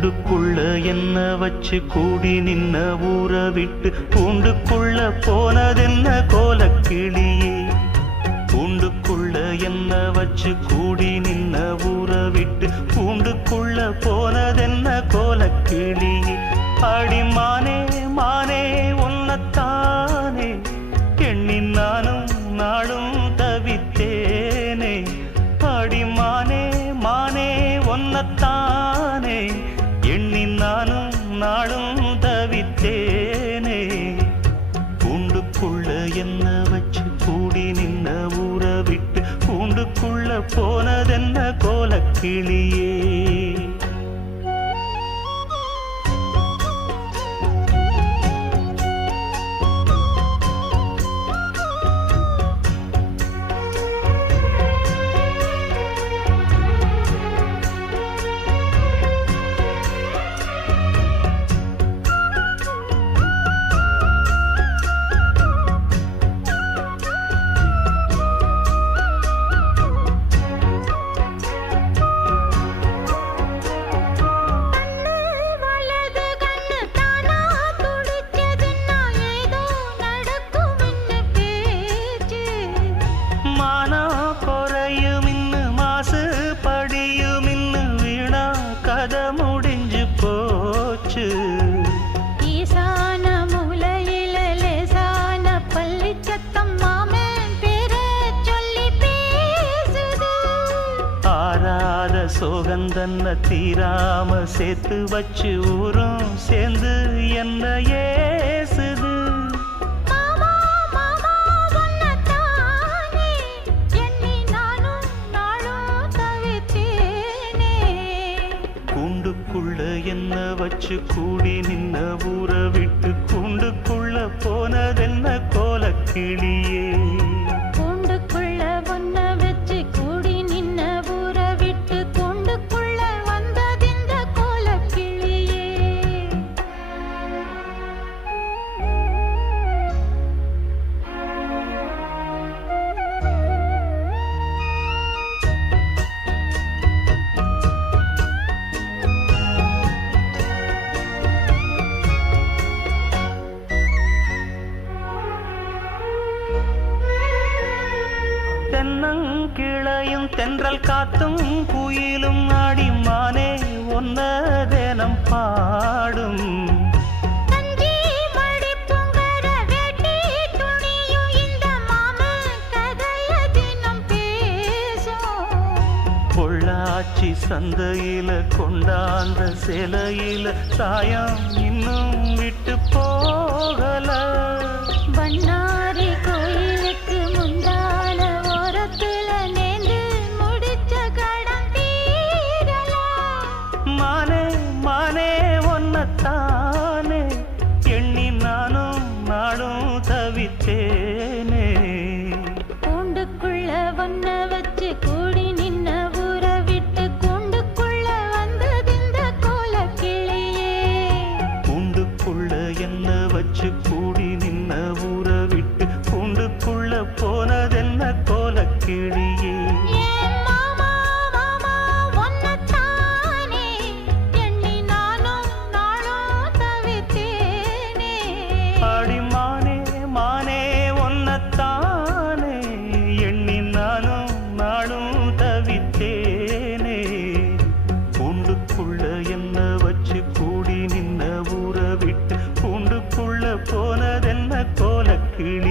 கூண்டுக்குள்ள என்ன வச்சு கூடி நின்ன ஊற விட்டு கூண்டுக்குள்ள போனதென்ன கோலக்கிளியே. கூண்டுக்குள்ள என்ன வச்சு கூடி நின்ன ஊற விட்டு கூண்டுக்குள்ள போனதென்ன கோலக்கிளியே. அடிமானே மானே உன்னத்தானே எண்ணி நானும் நாளும் தவித்தேனே. அடிமானே மானே ஒன்னத்தானே எண்ணி நானும் நாளும் தவித்தேனே. கூண்டுக்குள்ள என்ன வச்சு கூடி நின்ன ஊற விட்டு கூண்டுக்குள்ள போனதென்ன கோலக்கிளியே. முடிஞ்சு போச்சு ஈசான மூலையில லேசான பள்ளி சத்தம் மாமன் பேர சொல்லி பேசுது. ஆறாத சோகந்தன்ன தீராம சேர்த்து வச்சு ஊரும் சேர்ந்து என்ன ஏசுது. கூண்டுக்குள்ள என்ன வச்சு கூடி நின்ன ஊற விட்டு கூண்டுக்குள்ள போனதென்ன கோலக்கிளியே. கூண்டுக்குள்ள ஒன்ன வச்சு கூடி நின்ன ஊற விட்டு கூண்டுக்குள்ள வந்ததிந்த கோலக்கிளியே. தென்னங்கிளையும் தென்றல் காத்தும் குயிலும் ஆடிமானே ஒன்ன தினம் பாடும். தஞ்சி மடி பொங்கர வேட்டி துணியும் இந்த மாமன் கதைய தினம் பேசும். பொள்ளாச்சி சந்தையில கொண்டாந்த சிலையில சாயம் இன்னும் விட்டு போகல. பண்ணாரி கோயிலுக்கு முந்தான ஓரத்துல நேர்ந்து முடிச்ச கடன் தீரல. மானே மானே ஒன்னத்தானே எண்ணி நானும் நாடும் தவித்தேனே. கூண்டுக்குள்ள ஒன்ன வச்சு கூடி நின்ன ஊற விட்டு கூண்டுக்குள்ள வந்ததிந்த கோலக்கிளியே. கூண்டுக்குள்ள என்ன வச்சு கூடி நின்ன ஊற விட்டு கூண்டுக்குள்ள போனதென்ன கோலக்கிளியே. ஏன் மாமா மாமா ஒன்னத்தானே எண்ணி நானும் நாளும் தவித்தேனே. அடிமானே மானே ஒன்னத்தானே எண்ணி நானும் நாளும் தவித்தேனே. கூண்டுக்குள்ள என்ன வச்சு கூடி நின்ன ஊற விட்டு கூண்டுக்குள்ள போனதென்ன கோலக்கிளி.